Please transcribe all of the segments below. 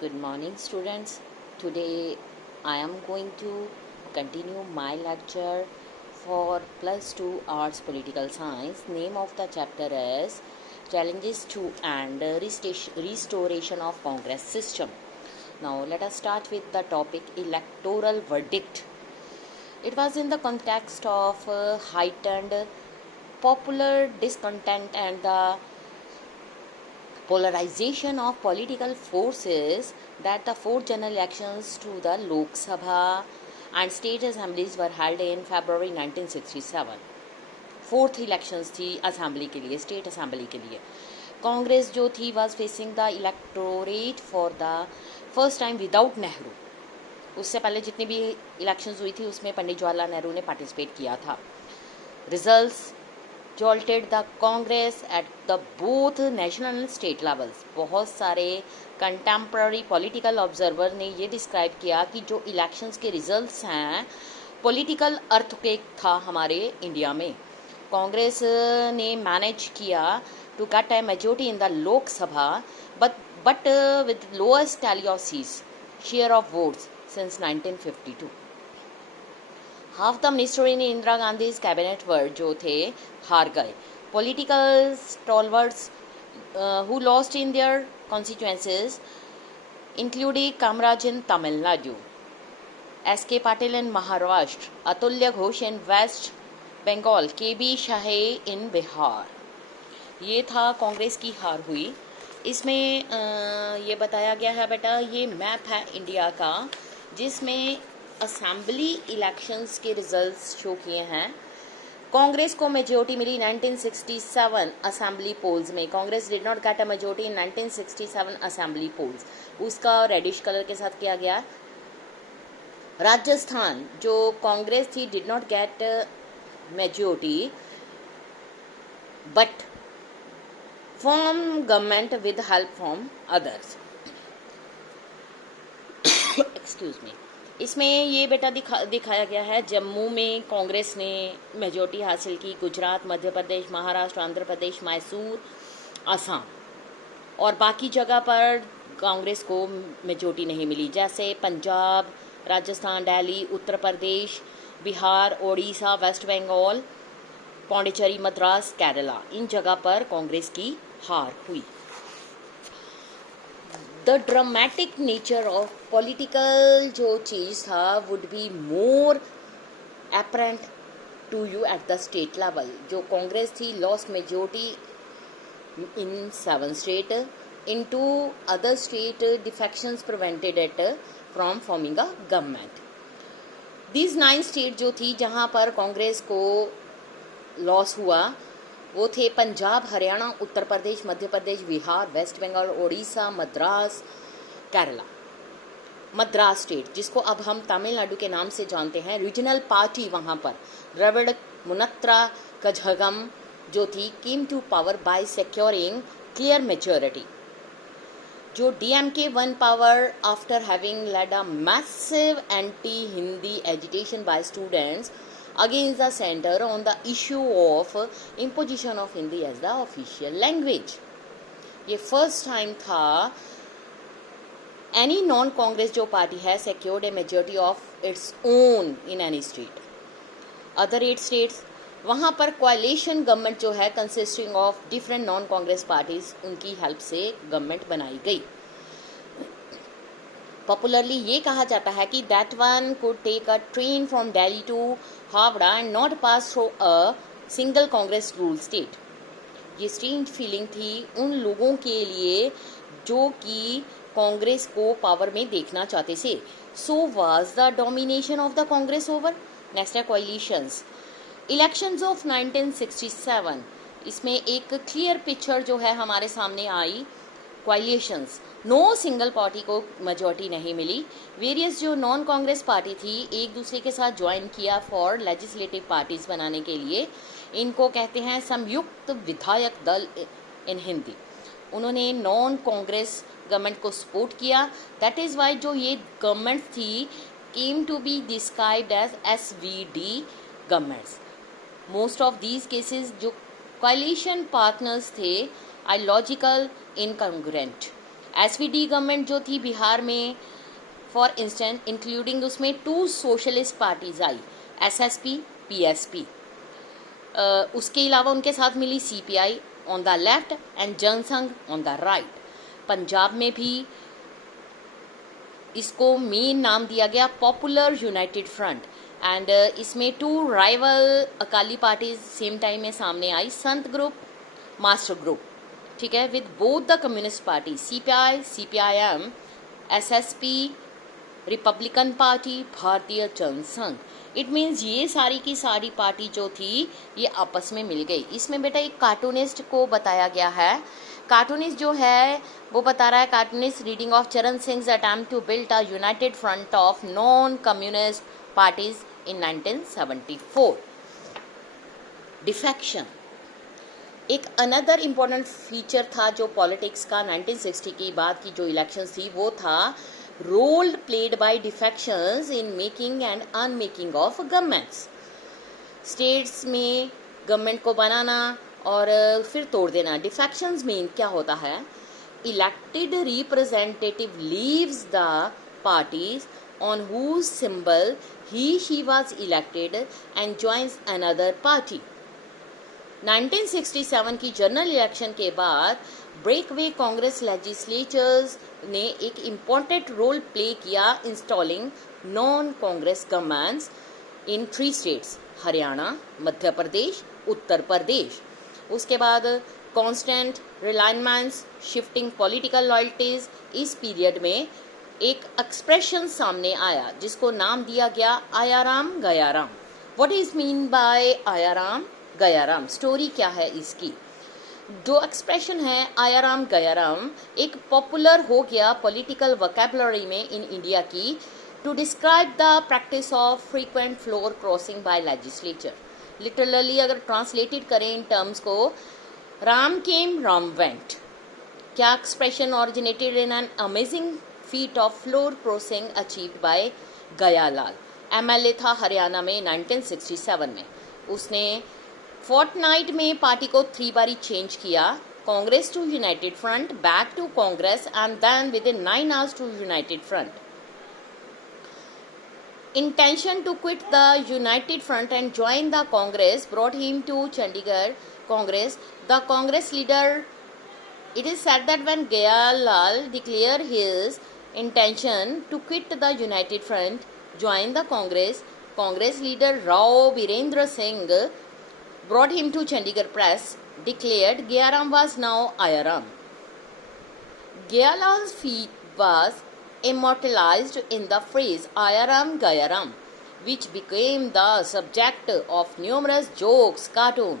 Good morning, students. Today I am going to continue my lecture for plus 2 arts political science. Name of the chapter is Challenges to and Restoration of Congress System. Now let us start with the topic electoral verdict. It was in the context of heightened popular discontent and the polarization of political forces that the four general elections to the Lok Sabha and state assemblies were held in February 1967. Fourth elections थी assembly के लिए, state assembly के लिए. कांग्रेस जो थी was facing the electorate for the first time without Nehru. उससे पहले जितनी भी इलेक्शंस हुई थी उसमें पंडित जवाहरलाल नेहरू ने पार्टिसिपेट किया था. Results jolted the Congress at the both national and state levels. बहुत सारे कंटेम्प्ररी पॉलिटिकल ऑब्जर्वर ने ये डिस्क्राइब किया कि जो इलेक्शंस के रिजल्ट्स हैं पॉलिटिकल अर्थक्वेक था हमारे इंडिया में. कांग्रेस ने मैनेज किया to get a majority in the Lok Sabha but with lowest tally of seats share of votes since 1952. Half the minister in Indira Gandhi cabinet were जो थे हार गए. Political stalwarts who lost in their constituencies including Kamaraj in Tamil Nadu, S K. Patil in Maharashtra, Atulya Ghosh in West Bengal, K B. Sahay in Bihar. ये था कांग्रेस की हार हुई. इसमें ये बताया गया है बेटा, ये मैप है इंडिया का जिसमें असेंबली इलेक्शंस के रिजल्ट्स शो किए हैं. कांग्रेस को मेजोरिटी मिली 1967 असेंबली पोल्स में. Congress did not get a majority in 1967 assembly polls. उसका रेडिश कलर के साथ किया गया. राजस्थान जो कांग्रेस थी did not get majority but form government with help from others. Excuse me. इसमें ये बेटा दिखाया गया है जम्मू में कांग्रेस ने मेजोरिटी हासिल की. गुजरात, मध्य प्रदेश, महाराष्ट्र, आंध्र प्रदेश, मैसूर, असम और बाकी जगह पर कांग्रेस को मेजोरिटी नहीं मिली. जैसे पंजाब, राजस्थान, दिल्ली, उत्तर प्रदेश, बिहार, ओडिशा, वेस्ट बंगाल, पौंडीचेरी, मद्रास, केरला, इन जगह पर कांग्रेस की हार हुई. The dramatic nature of political जो चीज़ था would be more apparent to you at the state level. जो कांग्रेस थी lost majority in 7 state. In 2 other state defections prevented it from forming a government. These 9 state जो थी जहाँ पर कांग्रेस को लॉस हुआ वो थे पंजाब, हरियाणा, उत्तर प्रदेश, मध्य प्रदेश, बिहार, वेस्ट बंगाल, ओडिशा, मद्रास, केरला. मद्रास स्टेट जिसको अब हम तमिलनाडु के नाम से जानते हैं, रीजनल पार्टी वहाँ पर द्रविड़ मुनत्रा कझगम जो थी came to power by securing clear majority. जो DMK won power after having led a massive anti Hindi agitation by students against the center on the issue of imposition of Hindi as the official language. ये first time था any non Congress जो party है secured a majority of its own in any state. Other 8 states वहाँ पर coalition government जो है consisting of different non Congress parties उनकी help से गवर्नमेंट बनाई गई. पॉपुलरली ये कहा जाता है कि that one could take a train from Delhi to Howrah and not pass through a single Congress rule state. ये स्ट्रेंज फीलिंग थी उन लोगों के लिए जो कि कांग्रेस को पावर में देखना चाहते थे. So was the domination of the Congress over. Next है कोalitions. इलेक्शंस ऑफ 1967 इसमें एक क्लियर पिक्चर जो है हमारे सामने आई. कोalitions नो सिंगल पार्टी को मेजोरिटी नहीं मिली. वेरियस जो नॉन कांग्रेस पार्टी थी एक दूसरे के साथ ज्वाइन किया फॉर लेजिस्लेटिव पार्टीज बनाने के लिए. इनको कहते हैं संयुक्त विधायक दल इन हिंदी. उन्होंने नॉन कांग्रेस गवर्नमेंट को सपोर्ट किया. दैट इज़ वाई जो ये गवर्नमेंट थी came to be described as SVD governments. Most of these cases जो कोalition पार्टनर्स थे आइडियोलॉजिकल इनकॉन्ग्रुएंट एसपीडी गवर्नमेंट जो थी बिहार में, फॉर इंस्टेंस इंक्लूडिंग उसमें 2 सोशलिस्ट पार्टीज आई, एसएसपी, पीएसपी। उसके अलावा उनके साथ मिली CPI on the left and Jan Sangh on the right. Punjab में भी इसको मेन नाम दिया गया पॉपुलर यूनाइटेड फ्रंट, एंड इसमें 2 rival Akali parties same time में सामने आई, संत ग्रुप, मास्टर ग्रुप, ठीक है, with both the communist party CPI, CPIM, SSP, Republican party, भारतीय जनसंघ। इट मीन्स ये सारी की सारी पार्टी जो थी ये आपस में मिल गई। इसमें बेटा एक कार्टूनिस्ट को बताया गया है। कार्टूनिस्ट जो है वो बता रहा है, cartoonist reading of Charan Singh attempt to build a united front of non communist parties in 1974। Defection एक अनदर इम्पोर्टेंट फीचर था जो पॉलिटिक्स का 1960 की बाद की जो इलेक्शंस थी वो था role played by defections in making and unmaking of governments. States में गवर्नमेंट को बनाना और फिर तोड़ देना। डिफेक्शंस में क्या होता है, elected representative leaves the parties on whose symbol he she was elected and joins another party. 1967 की जनरल इलेक्शन के बाद ब्रेकवे कांग्रेस लेजिस्लेचर्स ने एक इम्पोर्टेंट रोल प्ले किया installing non Congress governments in 3 states, Haryana, Madhya Pradesh, Uttar Pradesh. उसके बाद constant realignments, shifting political loyalties. इस period में एक एक्सप्रेशन सामने आया जिसको नाम दिया गया Aaya Ram Gaya Ram. What is mean by Aaya Ram Gaya Ram? Story क्या है इसकी? जो एक्सप्रेशन है आयाराम गयाराम एक पॉपुलर हो गया पॉलिटिकल वोकैबुलरी में इन इंडिया की to describe the practice of frequent floor crossing by legislature. Literally अगर ट्रांसलेटेड करें इन टर्म्स को, राम केम राम वेंट। क्या expression originated in an amazing feat of floor crossing achieved by Gayalal. MLA था हरियाणा में 1967 में। उसने फोर्टनाइट में पार्टी को 3 बारी चेंज किया, Congress to united front, back to Congress and then within 9 hours to united front. Intention to quit the United Front and join the Congress brought him to Chandigarh Congress. The Congress leader, it is said that when Gayalal declared his intention to quit the United Front, join the Congress, Congress leader Rao Birendra Singh brought him to Chandigarh press, declared Gayaram was now Ayaram. Gayalal's feat was immortalized in the phrase Ayaram Gayaram, which became the subject of numerous jokes, cartoons.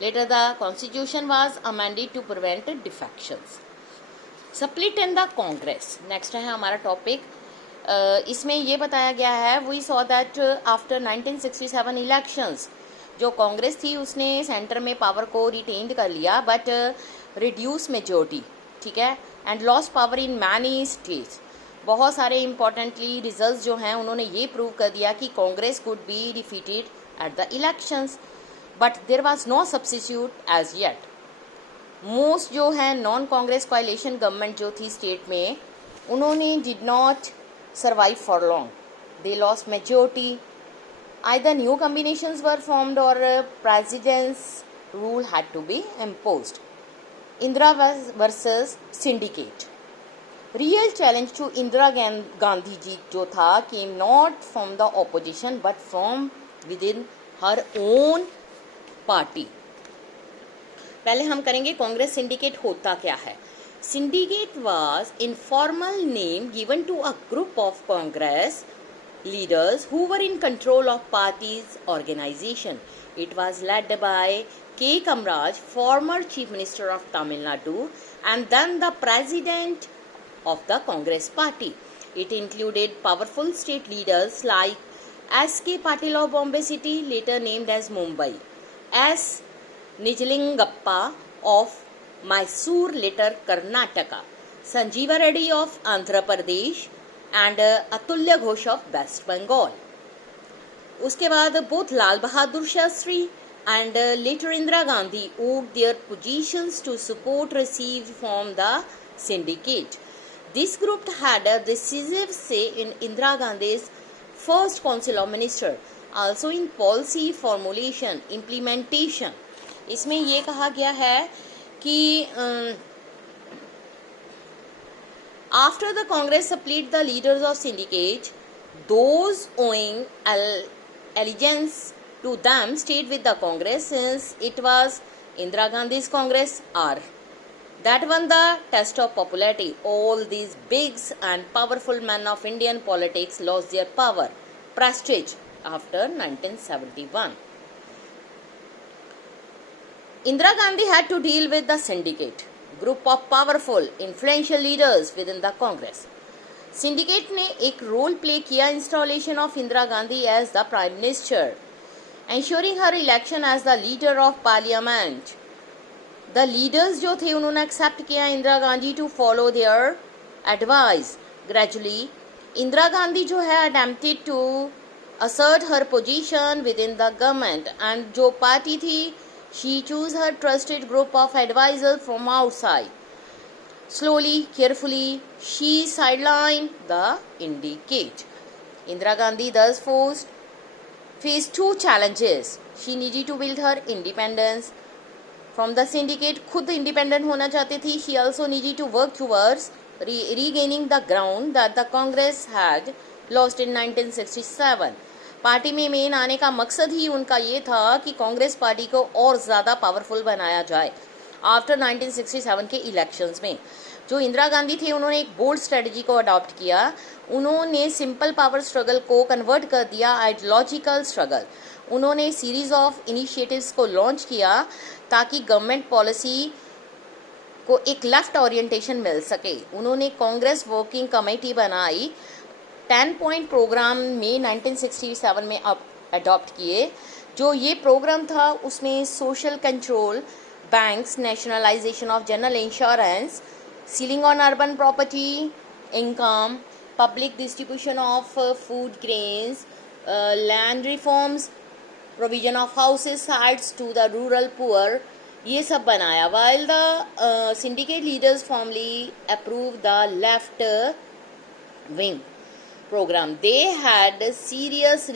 Later the constitution was amended to prevent defections. Split in the Congress. Next है हमारा topic. इसमें ये बताया गया है we saw that after 1967 elections जो कांग्रेस थी उसने सेंटर में पावर को रिटेन कर लिया बट रिड्यूस मेजोरिटी, ठीक है, and lost power in many states. बहुत सारे इंपॉर्टेंटली रिजल्ट्स जो हैं उन्होंने ये प्रूव कर दिया कि Congress could be defeated at the elections but there was no substitute as yet. Most जो है नॉन कांग्रेस कोalition गवर्नमेंट जो थी स्टेट में उन्होंने did not survive for long, they lost majority. either new combinations were formed or president's rule had to be imposed. Indira versus syndicate. Real challenge to Indira Gandhi ji जो था came not from the opposition but from within her own party. पहले हम करेंगे Congress syndicate होता क्या है। Syndicate was informal name given to a group of Congress leaders who were in control of party's organization. It was led by K. Kamraj, former Chief Minister of Tamil Nadu, and then the President of the Congress Party. It included powerful state leaders like S.K. Patil of Bombay City, later named as Mumbai, S. Nijalingappa of Mysore, later Karnataka, Sanjeeva Reddy of Andhra Pradesh, and Atulya Ghosh of West Bengal. उसके बाद both Lal Bahadur Shastri and later Indira Gandhi owed their positions to support received from the syndicate. This group had a decisive say in Indira Gandhi's first Council of Ministers, also in policy formulation, implementation. इसमें ये कहा गया है कि after the Congress split the leaders of syndicate, those owing allegiance to them stayed with the Congress since it was Indira Gandhi's Congress or that won the test of popularity. All these big and powerful men of Indian politics lost their power, prestige after 1971. Indira Gandhi had to deal with the syndicate, group of powerful, influential leaders within the Congress. Syndicate ने एक role play किया installation of Indira Gandhi as the prime minister, ensuring her election as the leader of parliament. The leaders जो थे उन्होंने accept किया Indira Gandhi to follow their advice. Gradually Indira Gandhi जो है attempted to assert her position within the government, and जो party थी she chose her trusted group of advisors from outside. Slowly, carefully, she sidelined the syndicate. Indira Gandhi thus faced two challenges. She needed to build her independence from the syndicate. खुद independent होना चाहती थी. She also needed to work towards regaining the ground that the Congress had lost in 1967. Party में main आने का मकसद ही उनका ये था कि कांग्रेस पार्टी को और ज़्यादा पावरफुल बनाया जाए आफ्टर 1967 के इलेक्शंस में. जो इंदिरा गांधी थे उन्होंने एक बोल्ड स्ट्रेटजी को अडॉप्ट किया. उन्होंने सिंपल पावर स्ट्रगल को कन्वर्ट कर दिया आइडियोलॉजिकल स्ट्रगल. उन्होंने सीरीज ऑफ इनिशिएटिव्स को लॉन्च किया ताकि गवर्नमेंट पॉलिसी को एक लेफ्ट ओरिएंटेशन मिल सके. उन्होंने कांग्रेस वर्किंग कमेटी बनाई. 10 पॉइंट प्रोग्राम में 1967 में अडॉप्ट किए. जो ये प्रोग्राम था उसमें social control, banks, nationalisation of general insurance, ceiling on urban property income, public distribution of food grains, land reforms, provision of houses sites to the rural poor, ये सब बनाया. While the syndicate leaders formally approved the left wing program, they had serious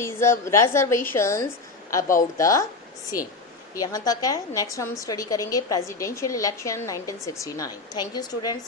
reservations about the same. यहाँ तक है. Next हम study करेंगे presidential election 1969. Thank you students.